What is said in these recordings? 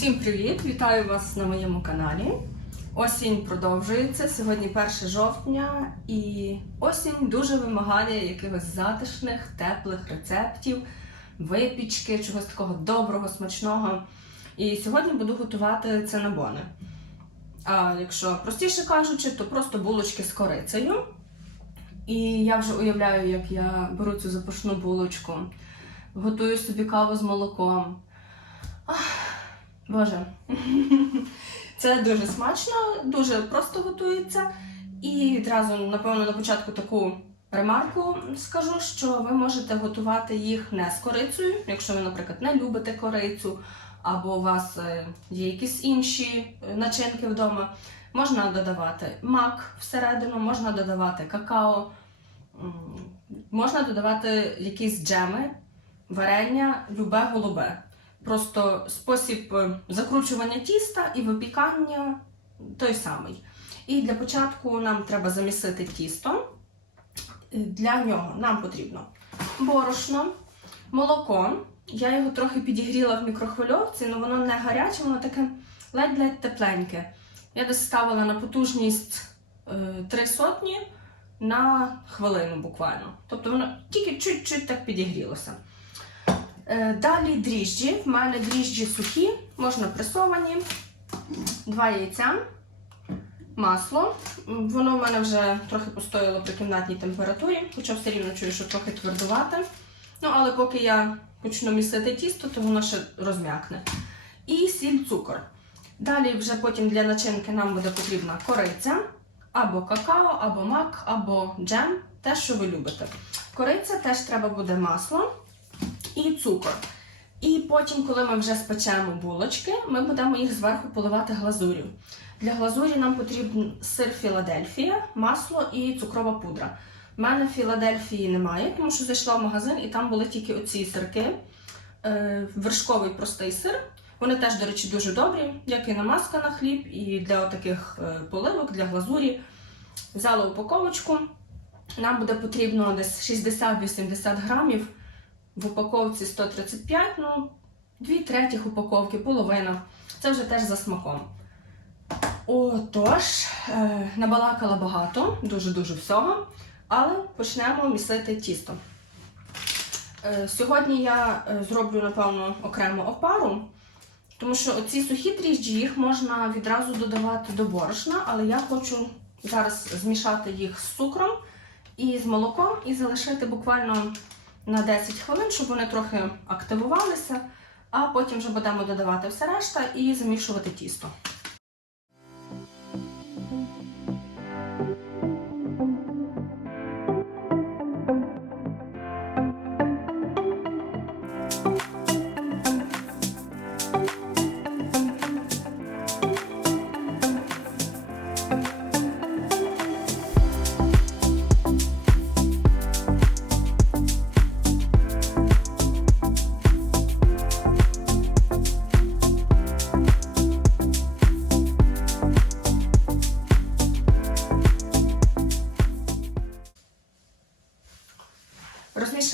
Усім привіт! Вітаю вас на моєму каналі. Осінь продовжується. Сьогодні 1 жовтня, і осінь дуже вимагає якихось затишних, теплих рецептів, випічки, чогось такого доброго, смачного. І сьогодні буду готувати цинабони. А якщо простіше кажучи, то просто булочки з корицею. І я вже уявляю, як я беру цю запашну булочку, готую собі каву з молоком. Боже, це дуже смачно, дуже просто готується. І відразу, напевно, на початку таку ремарку скажу, що ви можете готувати їх не з корицею, якщо ви, наприклад, не любите корицю, або у вас е, є якісь інші е, начинки вдома. Можна додавати мак всередину, можна додавати какао, можна додавати якісь джеми, варення, любе голубе. Просто спосіб е, закручування тіста і випікання той самий. І для початку нам треба замісити тісто. Для нього нам потрібно борошно, молоко. Я його трохи підігріла в мікрохвильовці, але воно не гаряче, воно таке ледь-ледь тепленьке. Я десь ставила на потужність е, 3 сотні на хвилину буквально. Тобто воно тільки чуть-чуть так підігрілося. Е, Далі дріжджі. В мене дріжджі сухі, можна пресовані. Два яйця, масло. Воно в мене вже трохи постояло при кімнатній температурі, хоча все рівно чую, що трохи твердувате. Ну, але поки я почну місити тісто, то воно ще розм'якне. І сіль, цукор. Далі вже потім для начинки нам буде потрібна кориця, або какао, або мак, або джем, те, що ви любите. Кориця теж треба буде масло і цукор. І потім, коли ми вже спечемо булочки, ми будемо їх зверху поливати глазур'ю. Для глазурі нам потрібен сир Філадельфія, масло і цукрова пудра. У мене Філадельфії немає, тому що зайшла в магазин і там були тільки оці сирки. Е, вершковий простий сир. Вони теж, до речі, дуже добрі, як і намазка на хліб, і для таких поливок, для глазурі. Взяла упаковочку. Нам буде потрібно десь 60-80 грамів. В упаковці 135, ну, дві третіх упаковки, половина. Це вже теж за смаком. Отож, е, набалакала багато, дуже-дуже всього. Але почнемо місити тісто. Е, сьогодні я е, зроблю, напевно, окремо опару, тому що оці сухі дріжджі їх можна відразу додавати до борошна, але я хочу зараз змішати їх з цукром і з молоком і залишити буквально на 10 хвилин, щоб вони трохи активувалися, а потім вже будемо додавати все решта і замішувати тісто.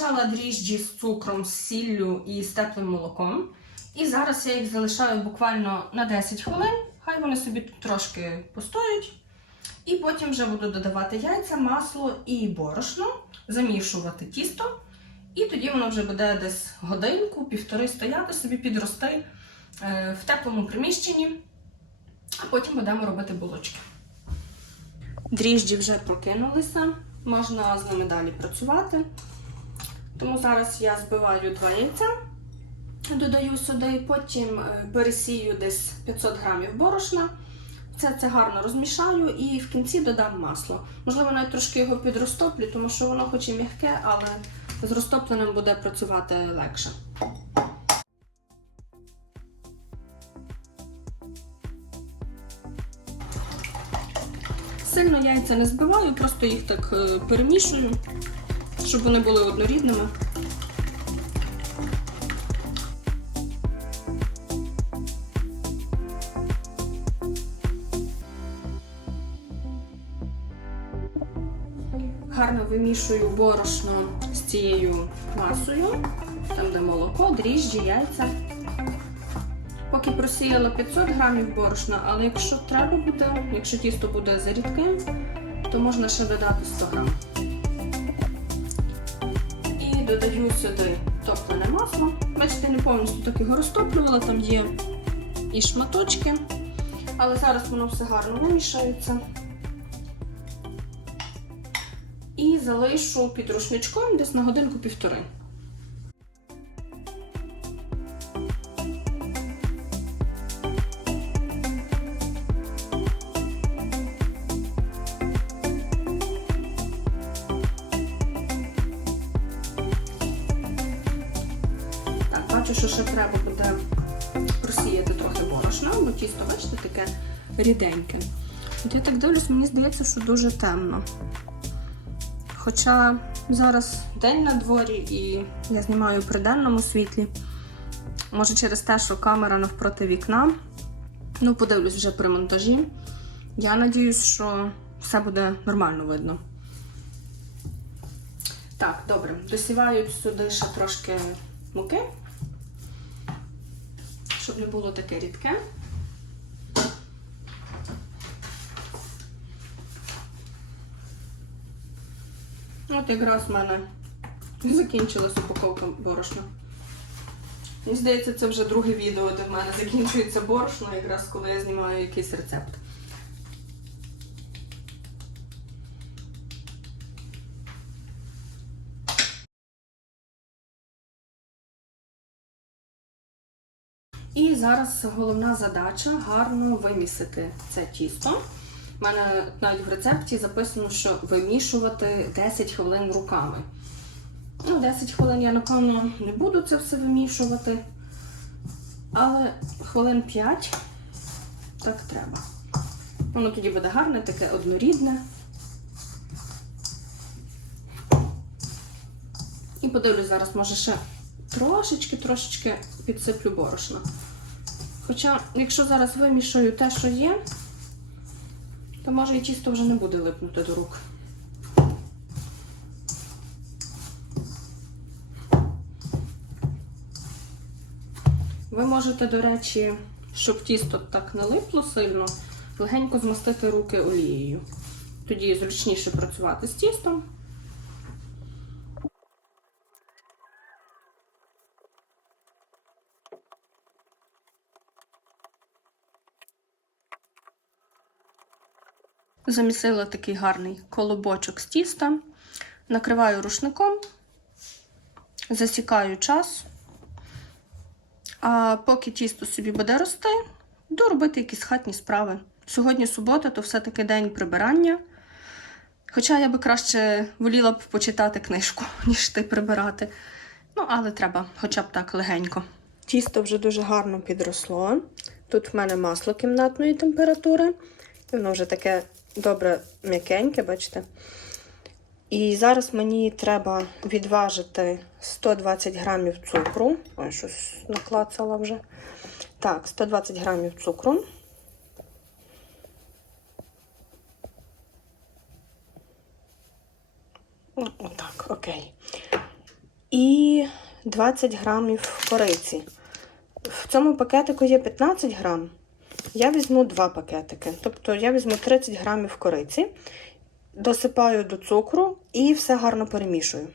Розмішала дріжджі з цукром, з сіллю і з теплим молоком. І зараз я їх залишаю буквально на 10 хвилин. Хай вони собі тут трошки постоять. І потім вже буду додавати яйця, масло і борошно, замішувати тісто. І тоді воно вже буде десь годинку, півтори стояти, собі підрости е, в теплому приміщенні. А потім будемо робити булочки. Дріжджі вже прокинулися, можна з ними далі працювати. Тому зараз я збиваю два яйця, додаю сюди, потім е, пересію десь 500 грамів борошна. Це, це гарно розмішаю і в кінці додам масло. Можливо, навіть трошки його підростоплю, тому що воно хоч і м'яке, але з розтопленим буде працювати легше. Сильно яйця не збиваю, просто їх так е, перемішую, щоб вони були однорідними. Гарно вимішую борошно з цією масою, там де молоко, дріжджі, яйця. Поки просіяла 500 грамів борошна, але якщо треба буде, якщо тісто буде зарідким, то можна ще додати 100 грам. Додаю сюди топлене масло. Бачите, не повністю так його розтоплювала, там є і шматочки, але зараз воно все гарно вимішається. І залишу під рушничком десь на годинку-півтори. Що ще треба буде просіяти трохи борошна, бо тісто, бачите, таке ріденьке. От я так дивлюсь, мені здається, що дуже темно. Хоча зараз день на дворі і я знімаю при денному світлі. Може через те, що камера навпроти вікна. Ну, подивлюсь вже при монтажі. Я надіюсь, що все буде нормально видно. Так, добре, досіваю сюди ще трошки муки, щоб не було таке рідке. От якраз в мене закінчилась упаковка борошна. Мені здається, це вже друге відео, де в мене закінчується борошно, якраз коли я знімаю якийсь рецепт. І зараз головна задача гарно вимісити це тісто. У мене навіть в рецепті записано, що вимішувати 10 хвилин руками. Ну, 10 хвилин я, напевно, не буду це все вимішувати. Але хвилин 5 так треба. Воно тоді буде гарне, таке однорідне. І подивлюсь зараз, може ще трошечки-трошечки підсиплю борошна. Хоча, якщо зараз вимішаю те, що є, то може і тісто вже не буде липнути до рук. Ви можете, до речі, щоб тісто так не липло сильно, легенько змастити руки олією. Тоді зручніше працювати з тістом. Замісила такий гарний колобочок з тіста, накриваю рушником, засікаю час. А поки тісто собі буде рости, буду робити якісь хатні справи. Сьогодні субота, то все-таки день прибирання. Хоча я би краще воліла б почитати книжку, ніж ти прибирати. Ну, але треба хоча б так легенько. Тісто вже дуже гарно підросло. Тут в мене масло кімнатної температури. Воно вже таке добре м'якеньке, бачите? І зараз мені треба відважити 120 грамів цукру. Ой, щось наклацала вже. Так, 120 грамів цукру. Ну, Отак, окей. І 20 грамів кориці. В цьому пакетику є 15 грам. Я візьму два пакетики. Тобто я візьму 30 грамів кориці, досипаю до цукру і все гарно перемішую.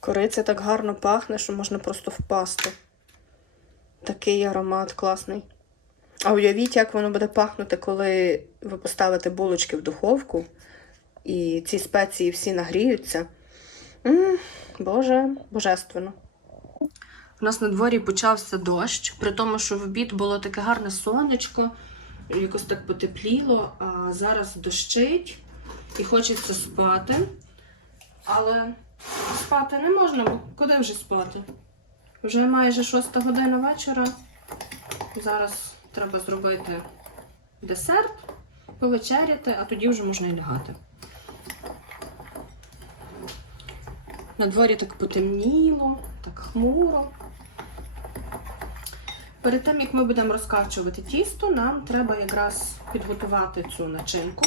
Кориця так гарно пахне, що можна просто впасти. Такий аромат класний. А уявіть, як воно буде пахнути, коли ви поставите булочки в духовку, і ці спеції всі нагріються. М-м, Боже, божественно. У нас на дворі почався дощ, при тому, що в обід було таке гарне сонечко, якось так потепліло, а зараз дощить і хочеться спати. Але спати не можна, бо куди вже спати? Вже майже шоста година вечора. Зараз треба зробити десерт, повечеряти, а тоді вже можна і лягати. На дворі так потемніло, так хмуро. Перед тим, як ми будемо розкачувати тісто, нам треба якраз підготувати цю начинку,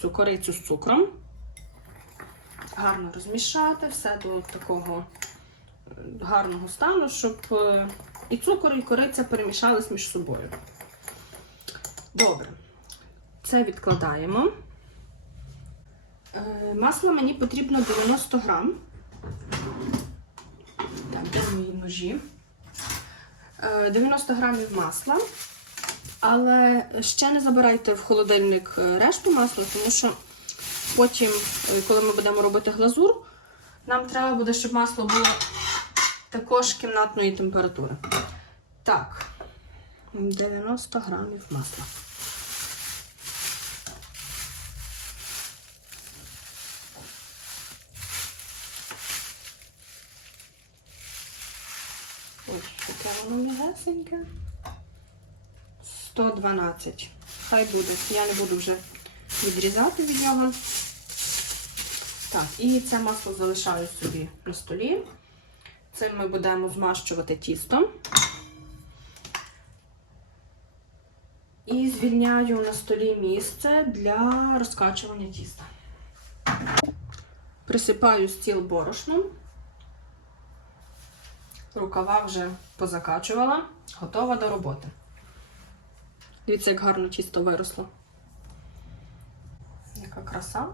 цю корицю з цукром. Гарно розмішати все до такого е, гарного стану, щоб е, І цукор і кориця перемішались між собою. Добре. Це відкладаємо. Е, Масла мені потрібно 90 грам. Так, де мої ножі? Е, 90 грамів масла. Але ще не забирайте в холодильник е, решту масла, тому що потім, е, коли ми будемо робити глазур, нам треба буде, щоб масло було також кімнатної температури. Так, 90 грамів масла. Ось таке воно 112. Хай буде. Я не буду вже відрізати від нього. Так, і це масло залишаю собі на столі. Цим ми будемо змащувати тісто. І звільняю на столі місце для розкачування тіста. Присипаю стіл борошном. Рукава вже позакачувала, готова до роботи. Дивіться, як гарно тісто виросло. Яка краса.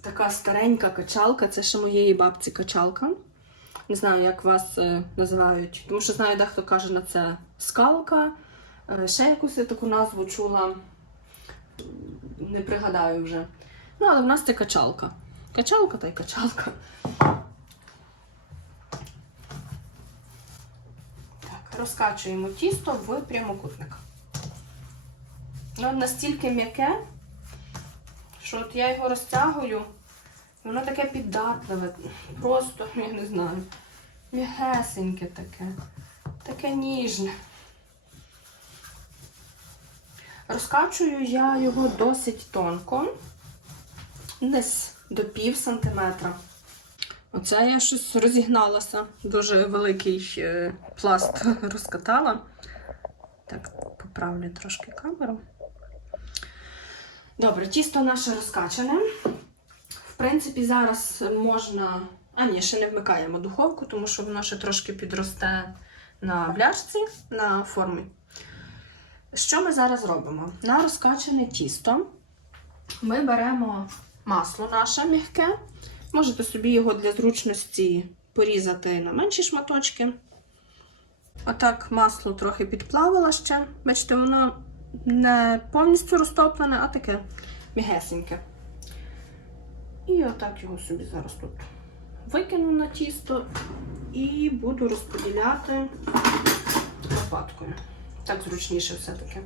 Така старенька качалка, це ще моєї бабці качалка. Не знаю, як вас е, називають, тому що знаю, дехто каже на це скалка. Е, ще якусь я таку назву чула, не пригадаю вже. Ну, але в нас це качалка. Качалка та й качалка. Так, розкачуємо тісто в прямокутник. Воно настільки м'яке, що от я його розтягую, і воно таке піддатливе. Просто, я не знаю, м'ягесеньке таке, таке ніжне. Розкачую я його досить тонко, десь до пів сантиметра. Оце я щось розігналася. Дуже великий е, пласт розкатала. Так, поправлю трошки камеру. Добре, тісто наше розкачане. В принципі, зараз можна. А, ні, ще не вмикаємо духовку, тому що воно ще трошки підросте на бляшці, на формі. Що ми зараз робимо? На розкачане тісто ми беремо масло наше м'яке. Можете собі його для зручності порізати на менші шматочки. Отак масло трохи підплавило ще. Бачите, воно не повністю розтоплене, а таке м'ягесеньке. І отак його собі зараз тут викину на тісто і буду розподіляти лопаткою. Так зручніше все-таки.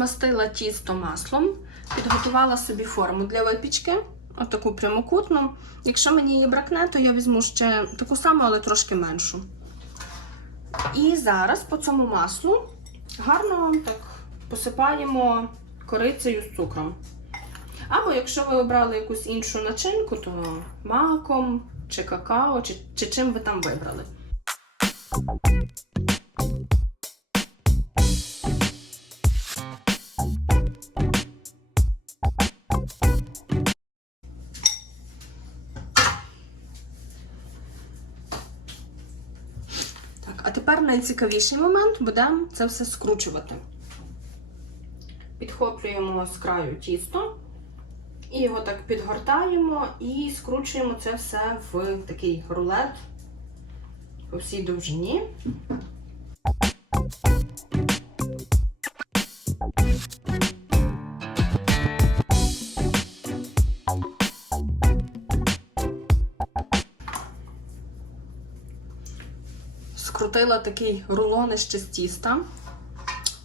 Змастила тісто маслом, підготувала собі форму для випічки, отаку прямокутну. Якщо мені її бракне, то я візьму ще таку саму, але трошки меншу. І зараз по цьому маслу гарно так посипаємо корицею з цукром. Або якщо ви обрали якусь іншу начинку, то маком чи какао, чи, чи чим ви там вибрали. Найцікавіший момент будемо це все скручувати. Підхоплюємо з краю тісто і його так підгортаємо і скручуємо це все в такий рулет по всій довжині. Скрутила такий рулонище з тіста.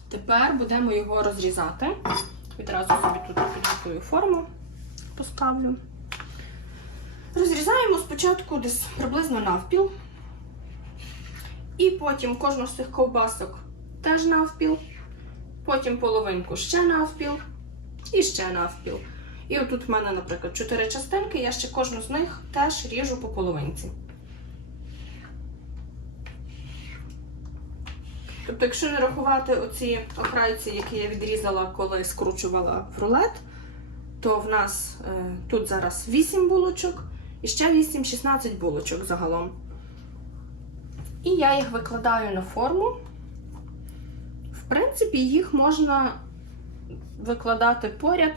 Тепер будемо його розрізати. Відразу собі тут підготую форму, поставлю. Розрізаємо спочатку десь приблизно навпіл. І потім кожну з цих ковбасок теж навпіл. Потім половинку ще навпіл. І ще навпіл. І отут в мене, наприклад, чотири частинки, я ще кожну з них теж ріжу по половинці. Тобто, якщо не рахувати оці окрайці, які я відрізала, коли скручувала в рулет, то в нас е, тут зараз 8 булочок і ще 8-16 булочок загалом. І я їх викладаю на форму. В принципі, їх можна викладати поряд.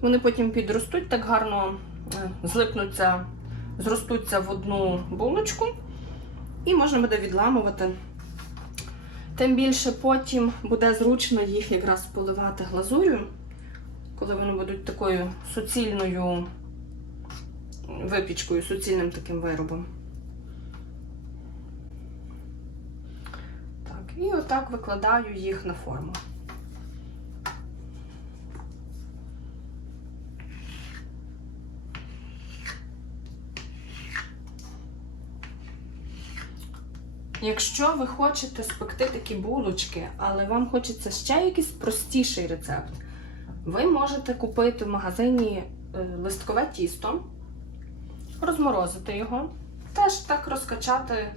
Вони потім підростуть, так гарно е, злипнуться, зростуться в одну булочку. І можна буде відламувати. Тим більше потім буде зручно їх якраз поливати глазур'ю, коли вони будуть такою суцільною випічкою, суцільним таким виробом. Так, і отак викладаю їх на форму. Якщо ви хочете спекти такі булочки, але вам хочеться ще якийсь простіший рецепт, ви можете купити в магазині е, листкове тісто, розморозити його, теж так розкачати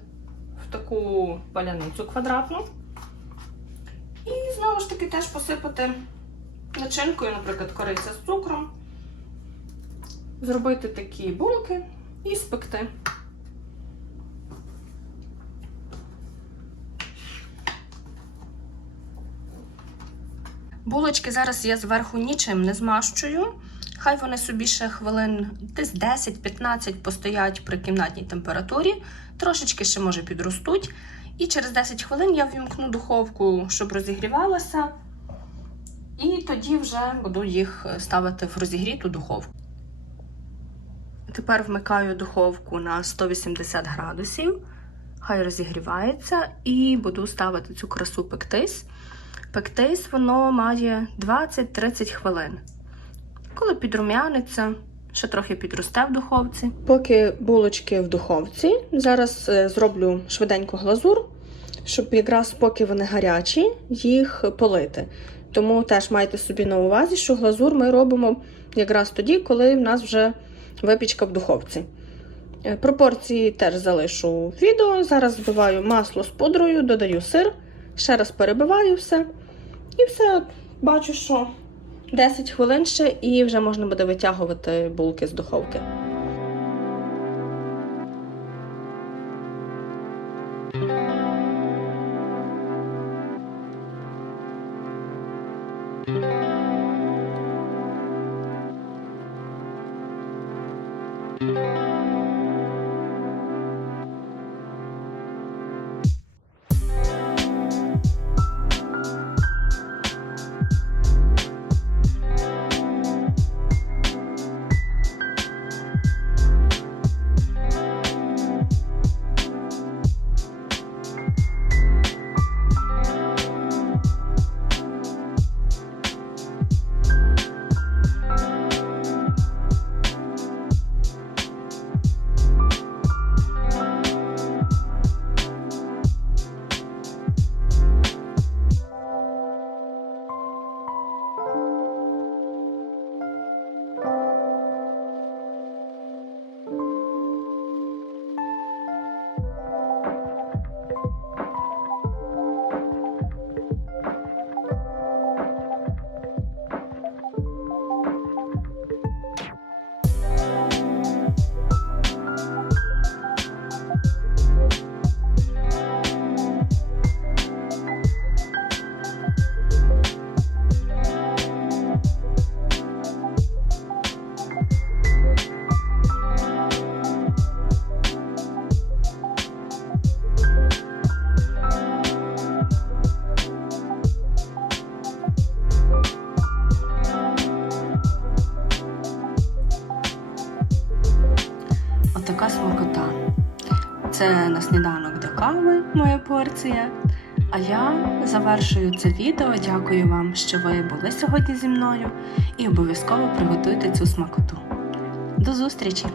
в таку паляницю квадратну. І знову ж таки теж посипати начинкою, наприклад, кориця з цукром, зробити такі булки і спекти. Булочки зараз я зверху нічим не змащую. Хай вони собі ще хвилин десь 10-15 постоять при кімнатній температурі, трошечки ще може підростуть. І через 10 хвилин я ввімкну духовку, щоб розігрівалася. І тоді вже буду їх ставити в розігріту духовку. Тепер вмикаю духовку на 180 градусів, хай розігрівається, і буду ставити цю красу пектись. Пектись воно має 20-30 хвилин. Коли підрум'яниться, ще трохи підросте в духовці. Поки булочки в духовці, зараз е, зроблю швиденько глазур, щоб якраз поки вони гарячі, їх полити. Тому теж майте собі на увазі, що глазур ми робимо якраз тоді, коли в нас вже випічка в духовці. Е, Пропорції теж залишу в відео. Зараз збиваю масло з пудрою, додаю сир, ще раз перебиваю все. І все, бачу, що 10 хвилин ще, і вже можна буде витягувати булки з духовки. Отака завершую це відео. Дякую вам, що ви були сьогодні зі мною, і обов'язково приготуйте цю смакоту. До зустрічі!